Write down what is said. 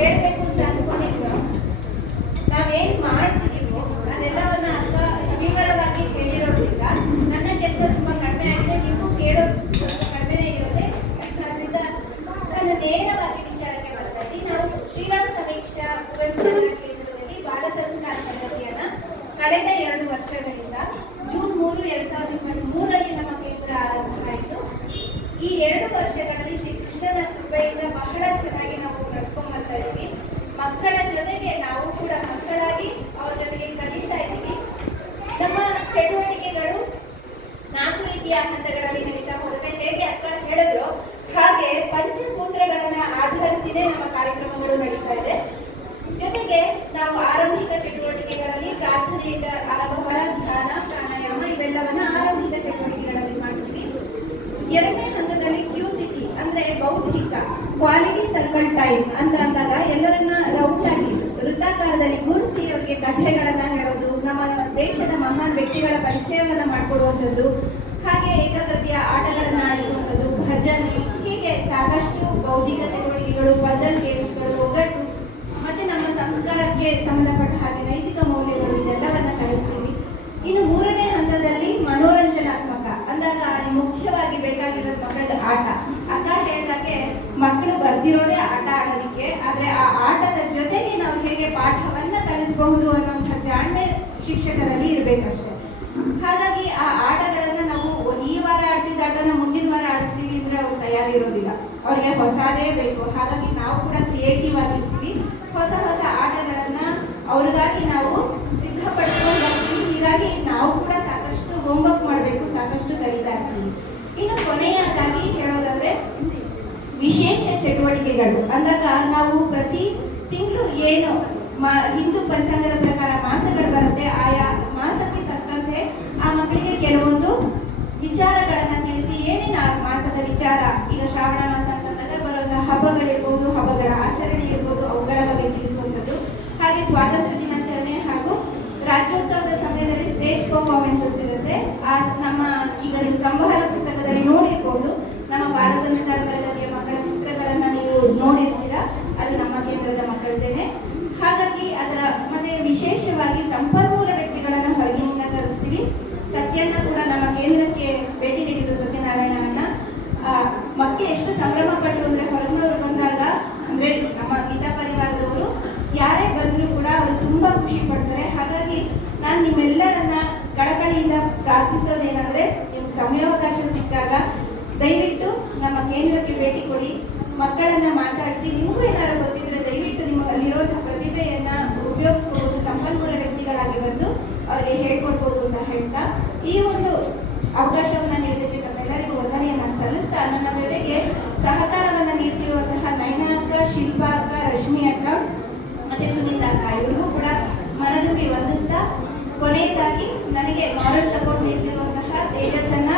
ಹೇಳ್ಬೇಕು ಅಂತ ಅನ್ಕೊಂಡಿದ್ನೋ ನಾವೇನ್ ಮಾಡ್ತಿದೀವೋ, ಅದೆಲ್ಲವನ್ನ ಅಕ್ಕ ಸವಿವರವಾಗಿ ಕೇಳಿರೋದ್ರಿಂದ ನನ್ನ ಕೆಲಸ ತುಂಬಾ ಕಡಿಮೆ ಆಗಿದೆ, ನೀವು ಕೇಳೋದು ಸ್ವಲ್ಪ ಕಡಿಮೆನೇ ಇರುತ್ತೆ. ಅದರಿಂದ ನನ್ನ ನೇರವಾಗಿ ವಿಚಾರಕ್ಕೆ ಬರ್ತಾ ನಾವು ಶ್ರೀರಾಮ್ ಸಮೀಕ್ಷಾ ಕುವೆಂಪು ಕೇಂದ್ರದಲ್ಲಿ ಬಾಲ ಸಂಸ್ಕಾರ ತರಗತಿಯನ್ನ ಕಳೆದ ಎರಡು ಮಕ್ಕಳ ಜೊತೆಗೆ ನಾವು ಕೂಡ ಮಕ್ಕಳಾಗಿ ಅವರ ಜೊತೆಗೆ ಕಲಿತಾ ಇದ್ದೀವಿ. ನಮ್ಮ ಚಟುವಟಿಕೆಗಳು ನಾಲ್ಕು ರೀತಿಯ ಹಂತಗಳಲ್ಲಿ ನಡೀತಾ ಹೋಗುತ್ತೆ. ಹೇಗೆ ಅಕ್ಕ ಹೇಳಿದ್ರು. ಹಾಗೆ ಪಂಚಸೂತ್ರಗಳನ್ನ ಆಧರಿಸಿನೇ ನಮ್ಮ ಕಾರ್ಯಕ್ರಮಗಳು ನಡೀತಾ ಇದೆ. ಜೊತೆಗೆ ನಾವು ಆರಂಭಿಕ ಚಟುವಟಿಕೆಗಳಲ್ಲಿ ಪ್ರಾರ್ಥನೆಯಿಂದ ಆರಂಭವರ ಧ್ಯಾನ ಪ್ರಾಣಾಯಾಮ ಇವೆಲ್ಲವನ್ನ ಆರಂಭಿಕ ಚಟುವಟಿಕೆಗಳಲ್ಲಿ ಮಾಡ್ತೀವಿ. ಎರಡನೇ ಹಂತದಲ್ಲಿ ಕ್ಯೂಸಿಟಿ ಅಂದ್ರೆ ಬೌದ್ಧಿಕ ಕ್ವಾಲಿಟಿ ಸರ್ಕಲ್ ಟೈಮ್ ಅಂತ ಅಂದಾಗ ಎಲ್ಲರನ್ನ ವೃತ್ತಾಕಾರದಲ್ಲಿ ಕೂರಿಸಿ ಅವರಿಗೆ ಕಥೆಗಳನ್ನ ಹೇಳೋದು, ನಮ್ಮ ದೇಶದ ಮಹಾನ್ ವ್ಯಕ್ತಿಗಳ ಪರಿಚಯವನ್ನ ಮಾಡಿಕೊಡುವಂಥದ್ದು, ಹಾಗೆ ಏಕಾಗ್ರತೆಯ ಆಟಗಳನ್ನ ಆಡಿಸುವಂಥದ್ದು, ಭಜನೆ, ಹೀಗೆ ಸಾಕಷ್ಟು ಬೌದ್ಧಿಕ ಚಟುವಟಿಕೆಗಳು ಪಜಲ್ ಗೇಮ್ಸ್ಗಳು ಒಗ್ಗಟ್ಟು ಮತ್ತೆ ನಮ್ಮ ಸಂಸ್ಕಾರಕ್ಕೆ ಸಂಬಂಧಪಟ್ಟ ಹಾಗೆ ನೈತಿಕ ಮೌಲ್ಯಗಳು, ಇದೆಲ್ಲವನ್ನ ಕಲಿಸ್ತೀವಿ. ಇನ್ನು ಮೂರನೇ ಹಂತದಲ್ಲಿ ಮನೋರಂಜನಾತ್ಮಕ, ಅಂದಾಗ ಅಲ್ಲಿ ಮುಖ್ಯವಾಗಿ ಬೇಕಾಗಿರೋದು ಮಕ್ಕಳಿಗೆ ಆಟ. ಅಕ್ಕ ಹೇಳಿದಾಗೆ ಮಕ್ಕಳು ಬರ್ತಿರೋದೇ ಆಟ ಆಡೋದಕ್ಕೆ, ಆದ್ರೆ ಆ ಆಟದ ಹೇಗೆ ಪಾಠವನ್ನ ಕಲಿಸಬಹುದು ಅನ್ನುವಂಥ ಜಾಣ್ಮೆ ಶಿಕ್ಷಕರಲ್ಲಿ ಇರ್ಬೇಕಷ್ಟೇ. ಹಾಗಾಗಿ ಆ ಆಟಗಳನ್ನ ನಾವು ಈ ವಾರ ಆಡಿಸಿದ ಆಟನ ಮುಂದಿನ ವಾರ ಆಡಿಸ್ತೀವಿ ಅಂದ್ರೆ ಅವ್ರು ತಯಾರಿರೋದಿಲ್ಲ. ಅವ್ರಿಗೆ ಹೊಸದೇ ಬೇಕು. ಹಾಗಾಗಿ ನಾವು ಕೂಡ ಕ್ರಿಯೇಟಿವ್ ಆಗಿರ್ತೀವಿ. ಹೊಸ ಹೊಸ ಆಟಗಳನ್ನ ಅವ್ರಿಗಾಗಿ ನಾವು ಸಿದ್ಧಪಡಿಸ್ಕೊಂಡು ಹೋಗ್ತೀವಿ ಹೀಗಾಗಿ ನಾವು ಕೂಡ ಸಾಕಷ್ಟು ಹೋಮ್ವರ್ಕ್ ಮಾಡಬೇಕು, ಸಾಕಷ್ಟು ಕಲಿತಾ ಇರ್ತೀವಿ. ಇನ್ನು ಕೊನೆಯದಾಗಿ ಹೇಳೋದಾದ್ರೆ, ವಿಶೇಷ ಚಟುವಟಿಕೆಗಳು. ಅಂದಾಗ ನಾವು ಪ್ರತಿ ತಿಂಗಳು ಏನು ಹಿಂದೂ ಪಂಚಾಂಗದ ಪ್ರಕಾರ ಮಾಸಗಳು ಬರುತ್ತೆ, ಆಯಾ ಮಾಸಕ್ಕೆ ತಕ್ಕಂತೆ ಆ ಮಕ್ಕಳಿಗೆ ಕೆಲವೊಂದು ವಿಚಾರಗಳನ್ನ ತಿಳಿಸಿ ಏನೇನು ಮಾಸದ ವಿಚಾರ? ಈಗ ಶ್ರಾವಣ ಮಾಸ ಅಂತಂದಾಗ ಬರುವಂತಹ ಹಬ್ಬಗಳಿರ್ಬೋದು, ಹಬ್ಬಗಳ ಆಚರಣೆ ಇರ್ಬೋದು, ಅವುಗಳ ಬಗ್ಗೆ ತಿಳಿಸುವಂಥದ್ದು. ಹಾಗೆ ಸ್ವಾತಂತ್ರ್ಯ ದಿನಾಚರಣೆ ಹಾಗೂ ರಾಜ್ಯೋತ್ಸವದ ಸಮಯದಲ್ಲಿ ಸ್ಟೇಜ್ ಪರ್ಫಾರ್ಮೆನ್ಸಸ್ ಇರುತ್ತೆ. ಆ ನಮ್ಮ ಈಗ ನೀವು ಸಂವಹನ ಪುಸ್ತಕದಲ್ಲಿ ನೋಡಿರ್ಬೋದು, ನಮ್ಮ ಬಾಲ ಸಂಸ್ಕಾರದ ಮಕ್ಕಳ ಚಿತ್ರಗಳನ್ನ ನೀವು ನೋಡಿರ್ತೀರಾ ಅದು ನಮ್ಮ ಕೇಂದ್ರದ ಮಕ್ಕಳದ್ದೇನೆ ಹಾಗಾಗಿ ಅದರ ಮತ್ತೆ ವಿಶೇಷವಾಗಿ ಸಂಪನ್ಮೂಲ ವ್ಯಕ್ತಿಗಳನ್ನ ಹೊರಗಿನಿಂದ ಕರೆಸ್ತೀವಿ ಸತ್ಯಣ್ಣ ಕೂಡ ನಮ್ಮ ಕೇಂದ್ರಕ್ಕೆ ಭೇಟಿ ನೀಡಿದ್ರು ಸತ್ಯನಾರಾಯಣವನ್ನ ಆ, ಮಕ್ಕಳು ಎಷ್ಟು ಸಂಭ್ರಮ ಪಟ್ಟರು ಅಂದ್ರೆ ಹೊರಗಿನವರು ಬಂದಾಗ, ಅಂದ್ರೆ ನಮ್ಮ ಗೀತಾ ಪರಿವಾರದವರು, ಯಾರೇ ಬಂದರೂ ಕೂಡ ಅವರು ತುಂಬಾ ಖುಷಿ ಪಡ್ತಾರೆ. ಹಾಗಾಗಿ ನಾನು ನಿಮ್ಮೆಲ್ಲರನ್ನ ಕಳಕಳಿಯಿಂದ ಪ್ರಾರ್ಥಿಸೋದೇನಂದ್ರೆ, ನಿಮ್ಗೆ ಸಮಯಾವಕಾಶ ಸಿಕ್ಕಾಗ ದಯವಿಟ್ಟು ನಮ್ಮ ಕೇಂದ್ರಕ್ಕೆ ಭೇಟಿ ಕೊಡಿ. ಮಕ್ಕಳನ್ನ ಮಾತಾಡಿಸಿ. ನಿಮಗೂ ಏನಾದ್ರು ಗೊತ್ತಿದ್ರೆ ದಯವಿಟ್ಟು ನಿಮ್ಮ ಅಲ್ಲಿರುವಂತಹ ಪ್ರತಿಭೆಯನ್ನ ಉಪಯೋಗಿಸ್ಕೊಬೋದು. ಸಂಪನ್ಮೂಲ ವ್ಯಕ್ತಿಗಳಾಗಿ ಬಂದು ಅವರಿಗೆ ಹೇಳ್ಕೊಡ್ಬೋದು ಅಂತ ಹೇಳ್ತಾ, ಈ ಒಂದು ಅವಕಾಶವನ್ನ ತಮ್ಮೆಲ್ಲರಿಗೂ ಸಲ್ಲಿಸ್ತಾ ನನ್ನ ಜೊತೆಗೆ ಸಹಕಾರವನ್ನು ನೀಡ್ತಿರುವಂತಹ ನಯನ ಅಕ್ಕ ಅಕ್ಕ ರಶ್ಮಿ ಅಕ್ಕ ಮತ್ತೆ ಸುನೀತಾ ಅಕ್ಕ ಇವ್ರಿಗೂ ಕೂಡ ಮನದುಂಬಿ ವಂದಿಸ್ತಾ ಕೊನೆಯದಾಗಿ ನನಗೆ ಮಾರಲ್ ಸಪೋರ್ಟ್ ನೀಡ್ತಿರುವಂತಹ ತೇಜಸ್ಸನ್ನ